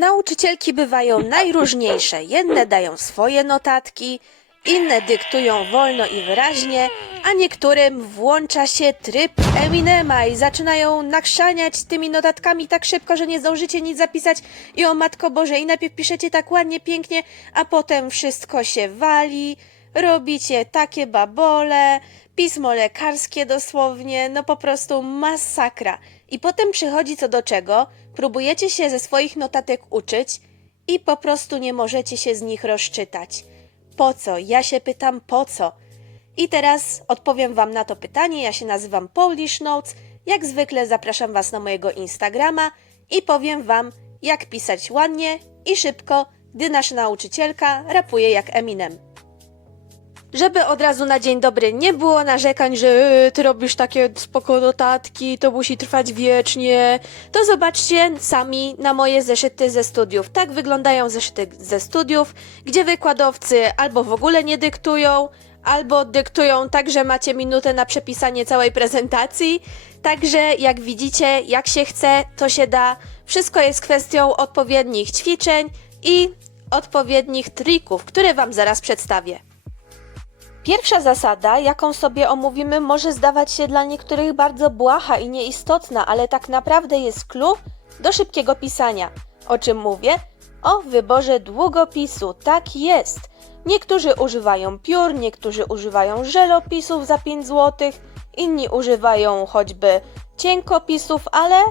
Nauczycielki bywają najróżniejsze. Jedne dają swoje notatki, inne dyktują wolno i wyraźnie, a niektórym włącza się tryb Eminema i zaczynają nakrzaniać tymi notatkami tak szybko, że nie zdążycie nic zapisać i o Matko Boże, i najpierw piszecie tak ładnie, pięknie, a potem wszystko się wali, robicie takie babole, pismo lekarskie dosłownie, no po prostu masakra. I potem przychodzi co do czego, próbujecie się ze swoich notatek uczyć i po prostu nie możecie się z nich rozczytać. Po co? Ja się pytam po co? I teraz odpowiem Wam na to pytanie. Ja się nazywam Polish Notes. Jak zwykle zapraszam Was na mojego Instagrama i powiem Wam, jak pisać ładnie i szybko, gdy nasza nauczycielka rapuje jak Eminem. Żeby od razu na dzień dobry nie było narzekań, że "E, ty robisz takie spoko notatki, to musi trwać wiecznie, to zobaczcie sami na moje zeszyty ze studiów. Tak wyglądają zeszyty ze studiów, gdzie wykładowcy albo w ogóle nie dyktują, albo dyktują tak, że macie minutę na przepisanie całej prezentacji. Także jak widzicie, jak się chce, to się da. Wszystko jest kwestią odpowiednich ćwiczeń i odpowiednich trików, które Wam zaraz przedstawię. Pierwsza zasada, jaką sobie omówimy, może zdawać się dla niektórych bardzo błaha i nieistotna, ale tak naprawdę jest clue do szybkiego pisania. O czym mówię? O wyborze długopisu. Tak jest. Niektórzy używają piór, niektórzy używają żelopisów za 5 zł, inni używają choćby cienkopisów, ale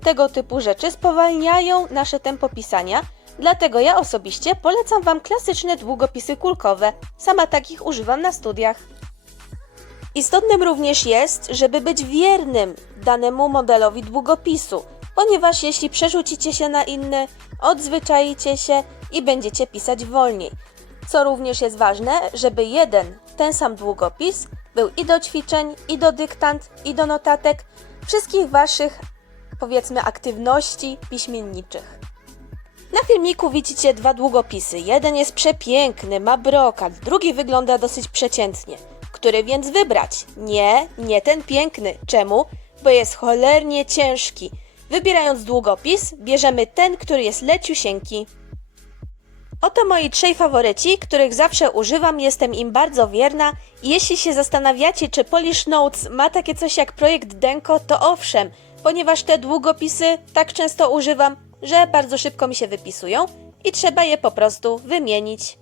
tego typu rzeczy spowalniają nasze tempo pisania. Dlatego ja osobiście polecam Wam klasyczne długopisy kulkowe. Sama takich używam na studiach. Istotnym również jest, żeby być wiernym danemu modelowi długopisu, ponieważ jeśli przerzucicie się na inny, odzwyczaicie się i będziecie pisać wolniej. Co również jest ważne, żeby jeden, ten sam długopis był i do ćwiczeń, i do dyktant, i do notatek, wszystkich Waszych, powiedzmy, aktywności piśmienniczych. Na filmiku widzicie dwa długopisy. Jeden jest przepiękny, ma brokat, drugi wygląda dosyć przeciętnie. Który więc wybrać? Nie, nie ten piękny. Czemu? Bo jest cholernie ciężki. Wybierając długopis, bierzemy ten, który jest leciusieńki. Oto moi trzej faworyci, których zawsze używam, jestem im bardzo wierna jeśli się zastanawiacie, czy Polish Notes ma takie coś jak projekt Denko, to owszem, ponieważ te długopisy tak często używam, że bardzo szybko mi się wypisują i trzeba je po prostu wymienić.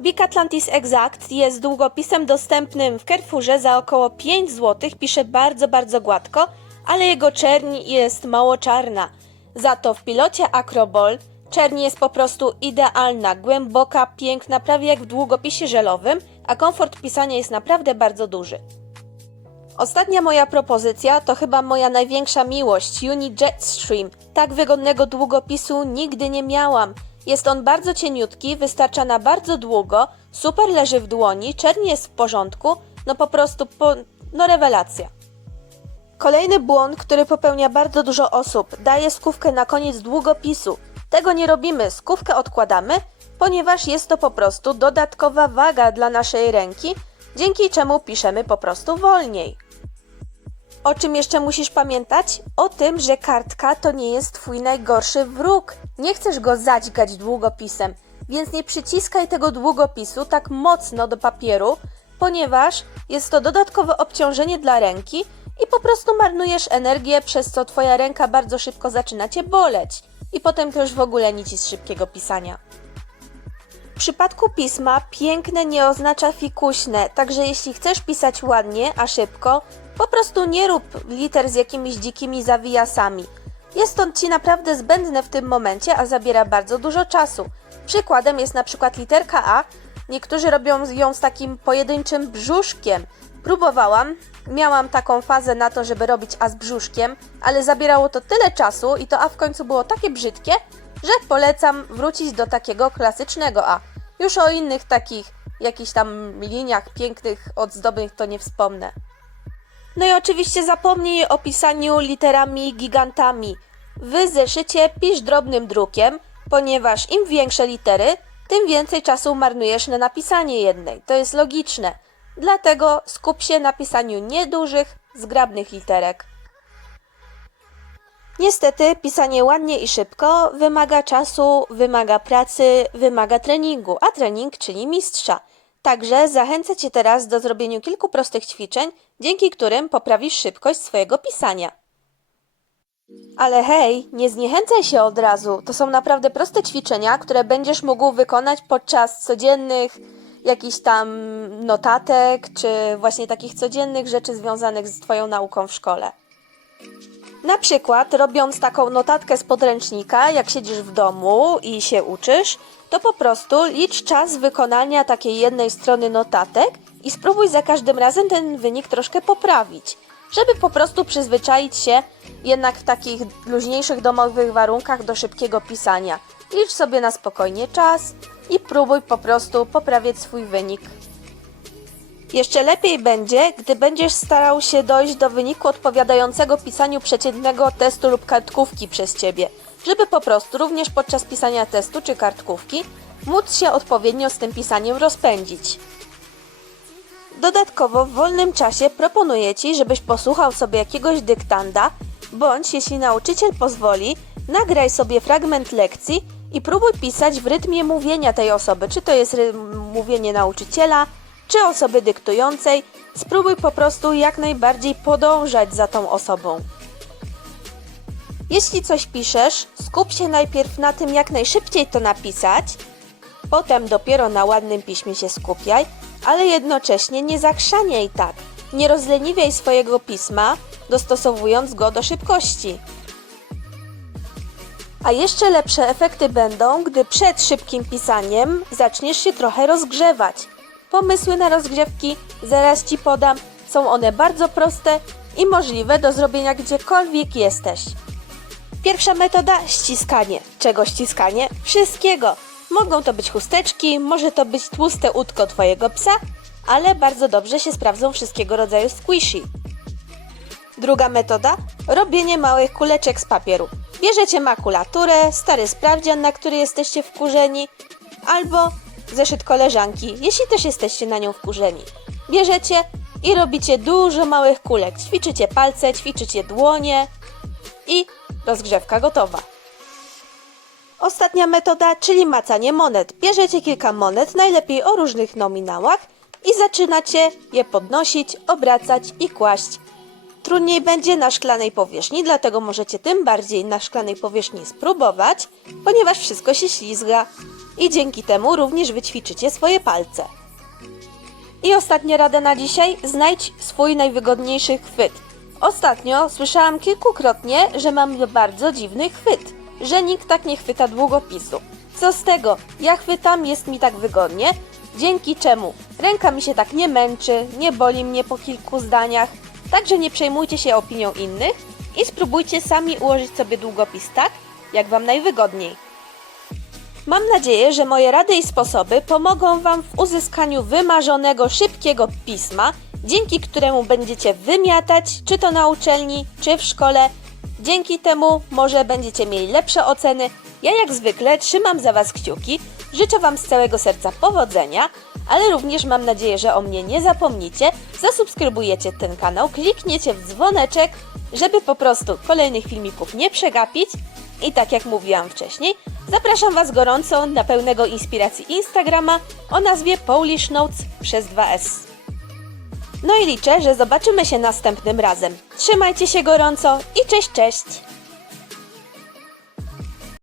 Big Atlantis Exact jest długopisem dostępnym w Carrefourze za około 5 zł. Pisze bardzo, bardzo gładko, ale jego czerń jest mało czarna. Za to w pilocie Acrobol czerń jest po prostu idealna, głęboka, piękna, prawie jak w długopisie żelowym, a komfort pisania jest naprawdę bardzo duży. Ostatnia moja propozycja to chyba moja największa miłość, Uni Jetstream. Tak wygodnego długopisu nigdy nie miałam. Jest on bardzo cieniutki, wystarcza na bardzo długo, super leży w dłoni, czerń jest w porządku, no po prostu po... no rewelacja. Kolejny błąd, który popełnia bardzo dużo osób, daje skówkę na koniec długopisu. Tego nie robimy, skówkę odkładamy, ponieważ jest to po prostu dodatkowa waga dla naszej ręki, dzięki czemu piszemy po prostu wolniej. O czym jeszcze musisz pamiętać? O tym, że kartka to nie jest twój najgorszy wróg. Nie chcesz go zadźgać długopisem, więc nie przyciskaj tego długopisu tak mocno do papieru, ponieważ jest to dodatkowe obciążenie dla ręki i po prostu marnujesz energię, przez co twoja ręka bardzo szybko zaczyna cię boleć. I potem to już w ogóle nic z szybkiego pisania. W przypadku pisma piękne nie oznacza fikuśne, także jeśli chcesz pisać ładnie, a szybko, po prostu nie rób liter z jakimiś dzikimi zawijasami. Jest on ci naprawdę zbędne w tym momencie, a zabiera bardzo dużo czasu. Przykładem jest na przykład literka A. Niektórzy robią ją z takim pojedynczym brzuszkiem. Próbowałam, miałam taką fazę na to, żeby robić A z brzuszkiem, ale zabierało to tyle czasu i to A w końcu było takie brzydkie, że polecam wrócić do takiego klasycznego A. Już o innych takich jakichś tam liniach pięknych, ozdobnych to nie wspomnę. No i oczywiście zapomnij o pisaniu literami gigantami. W zeszycie pisz drobnym drukiem, ponieważ im większe litery, tym więcej czasu marnujesz na napisanie jednej. To jest logiczne. Dlatego skup się na pisaniu niedużych, zgrabnych literek. Niestety, pisanie ładnie i szybko wymaga czasu, wymaga pracy, wymaga treningu, a trening czyni mistrza. Także zachęcę Cię teraz do zrobienia kilku prostych ćwiczeń, dzięki którym poprawisz szybkość swojego pisania. Ale hej, nie zniechęcaj się od razu. To są naprawdę proste ćwiczenia, które będziesz mógł wykonać podczas codziennych jakichś tam notatek, czy właśnie takich codziennych rzeczy związanych z Twoją nauką w szkole. Na przykład, robiąc taką notatkę z podręcznika, jak siedzisz w domu i się uczysz, to po prostu licz czas wykonania takiej jednej strony notatek i spróbuj za każdym razem ten wynik troszkę poprawić, żeby po prostu przyzwyczaić się jednak w takich luźniejszych domowych warunkach do szybkiego pisania. Licz sobie na spokojnie czas i próbuj po prostu poprawiać swój wynik. Jeszcze lepiej będzie, gdy będziesz starał się dojść do wyniku odpowiadającego pisaniu przeciętnego testu lub kartkówki przez ciebie, żeby po prostu również podczas pisania testu czy kartkówki móc się odpowiednio z tym pisaniem rozpędzić. Dodatkowo w wolnym czasie proponuję Ci, żebyś posłuchał sobie jakiegoś dyktanda, bądź jeśli nauczyciel pozwoli, nagraj sobie fragment lekcji i próbuj pisać w rytmie mówienia tej osoby, czy to jest mówienie nauczyciela, czy osoby dyktującej. Spróbuj po prostu jak najbardziej podążać za tą osobą. Jeśli coś piszesz, skup się najpierw na tym, jak najszybciej to napisać, potem dopiero na ładnym piśmie się skupiaj, ale jednocześnie nie zakrzaniaj tak. Nie rozleniwiaj swojego pisma, dostosowując go do szybkości. A jeszcze lepsze efekty będą, gdy przed szybkim pisaniem zaczniesz się trochę rozgrzewać. Pomysły na rozgrzewki zaraz Ci podam. Są one bardzo proste i możliwe do zrobienia gdziekolwiek jesteś. Pierwsza metoda ściskanie. Czego ściskanie? Wszystkiego. Mogą to być chusteczki, może to być tłuste łódko Twojego psa, ale bardzo dobrze się sprawdzą wszystkiego rodzaju squishy. Druga metoda robienie małych kuleczek z papieru. Bierzecie makulaturę, stary sprawdzian, na który jesteście wkurzeni, albo zeszyt koleżanki, jeśli też jesteście na nią wkurzeni. Bierzecie i robicie dużo małych kulek. Ćwiczycie palce, ćwiczycie dłonie i rozgrzewka gotowa. Ostatnia metoda, czyli macanie monet. Bierzecie kilka monet, najlepiej o różnych nominałach i zaczynacie je podnosić, obracać i kłaść. Trudniej będzie na szklanej powierzchni, dlatego możecie tym bardziej na szklanej powierzchni spróbować, ponieważ wszystko się ślizga i dzięki temu również wyćwiczycie swoje palce. I ostatnia rada na dzisiaj: znajdź swój najwygodniejszy chwyt. Ostatnio słyszałam kilkukrotnie, że mam bardzo dziwny chwyt, że nikt tak nie chwyta długopisu. Co z tego? Ja chwytam, jest mi tak wygodnie, dzięki czemu ręka mi się tak nie męczy, nie boli mnie po kilku zdaniach, także nie przejmujcie się opinią innych i spróbujcie sami ułożyć sobie długopis tak, jak Wam najwygodniej. Mam nadzieję, że moje rady i sposoby pomogą Wam w uzyskaniu wymarzonego, szybkiego pisma, dzięki któremu będziecie wymiatać, czy to na uczelni, czy w szkole. Dzięki temu może będziecie mieli lepsze oceny. Ja jak zwykle trzymam za Was kciuki, życzę Wam z całego serca powodzenia, ale również mam nadzieję, że o mnie nie zapomnicie, zasubskrybujecie ten kanał, klikniecie w dzwoneczek, żeby po prostu kolejnych filmików nie przegapić. I tak jak mówiłam wcześniej, zapraszam Was gorąco na pełnego inspiracji Instagrama o nazwie Polish Notes przez 2S. No i liczę, że zobaczymy się następnym razem. Trzymajcie się gorąco i cześć, cześć!